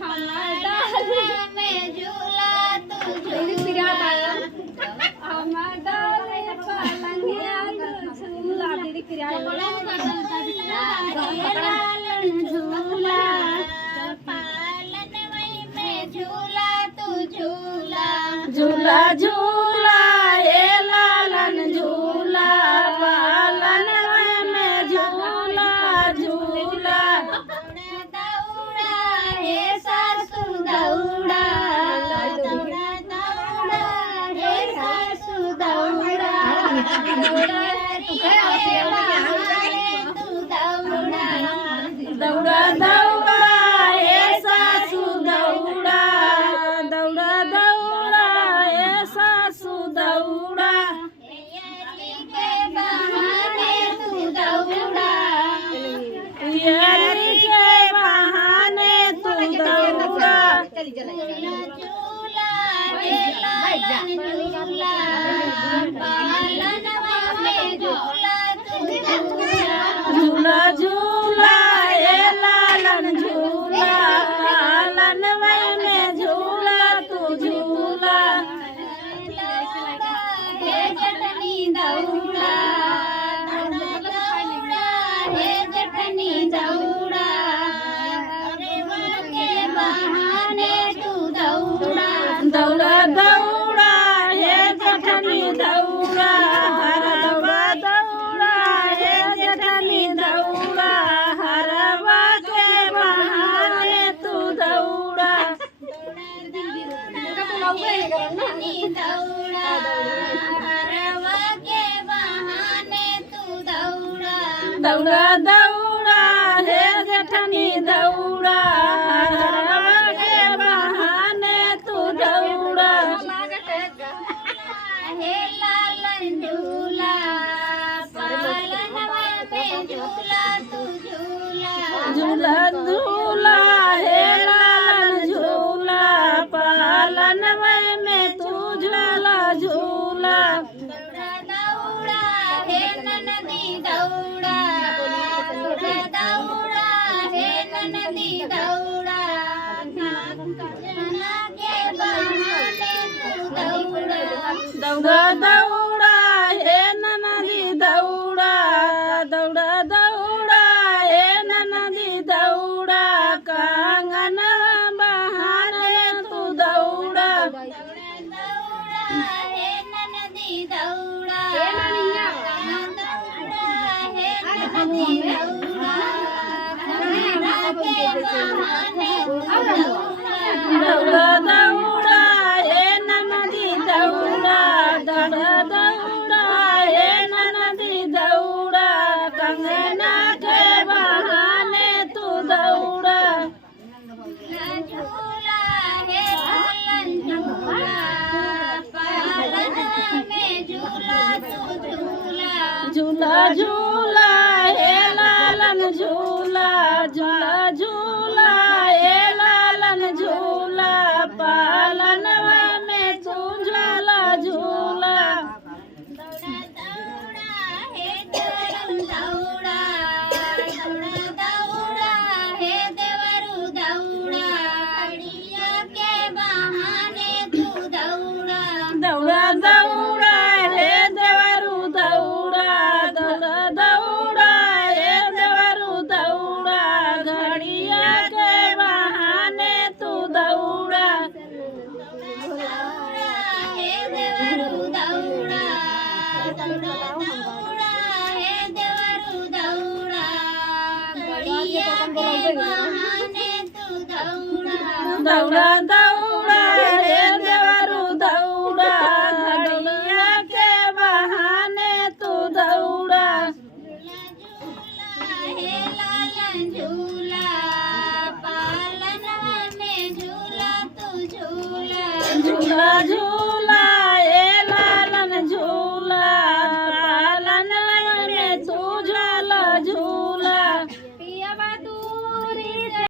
हमर डाल में झूला तू झूला हमर डाल पलंगिया तू झूला दीदी क्रिया झूला पालन में झूला तू झूला झूला झूला हे लालन झूला पालन में झूला झूला दौड़ा हे सासू दौड़ा दौड़ा दौड़ा हे सासू दौड़ा दौड़ा दौड़ा हे सासू दौड़ा दौड़ा दौड़ा हे सासू दौड़ा के बहाने तू दौड़ा यारी के बहाने तू दौड़ा झूला झूला पालन में झूला झूला झूला हे लालन झूला पालन में झूला तू झूला हे जटनी दौड़ा हे जटनी दौड़ा के बहाने तू दौड़ा दौड़ा दौड़ा हे जटनी दौड़ा हरवा दौड़ा हे जटनी दौड़ा हरवा के बहाने तू दौड़ा दौड़ा हरवा के बहाने तू दौड़ा दौड़ा दौड़ा हे जटनी दौड़ा हरवा के बहाने तू दौड़ा हे लालन झूला पालन में झूला तू झूला झूला झूला हे लालन झूला पालन में तू झूला झूला दौड़ा हे ननदी दौड़ा दौड़ा हे ननदी दौड़ा के बहाने तू दौड़ा दौड़ा दौड़ा हे ननदी दौड़ा दौड़ा दौड़ा हे ननदी दौड़ा कांगन बहाने तू दौड़ा दौड़ा हे ननदी दौड़ा हे ननिया दौड़ा हे ननदी दौड़ा के बहाने दौड़ा दौड़ा हे ननदी दौड़ा दौड़ा दौड़ा हे ननदी दौड़ा कंगना के बहाने तू दौड़ा झूला हे लालन झूला पालन में झूला तू झूला झूला झूला हे लालन झूला झूला झूला हे लालन झूला पालन में तू झूला झूला दौड़ा हे देवरू दौड़ा दौड़ा दौड़ा हे देवरू दौड़ा अड़िया के बहाने तू दौड़ा दौड़ा दौड़ा हे देवरू दौड़ा दौड़ा दौड़ा हे देवरू दौड़ा घड़िया के बहाने तू दौड़ा हे देवरू दौड़ा दौड़ा दौड़ा हे देवरू दौड़ा घड़िया के बहाने तू दौड़ा दौड़ा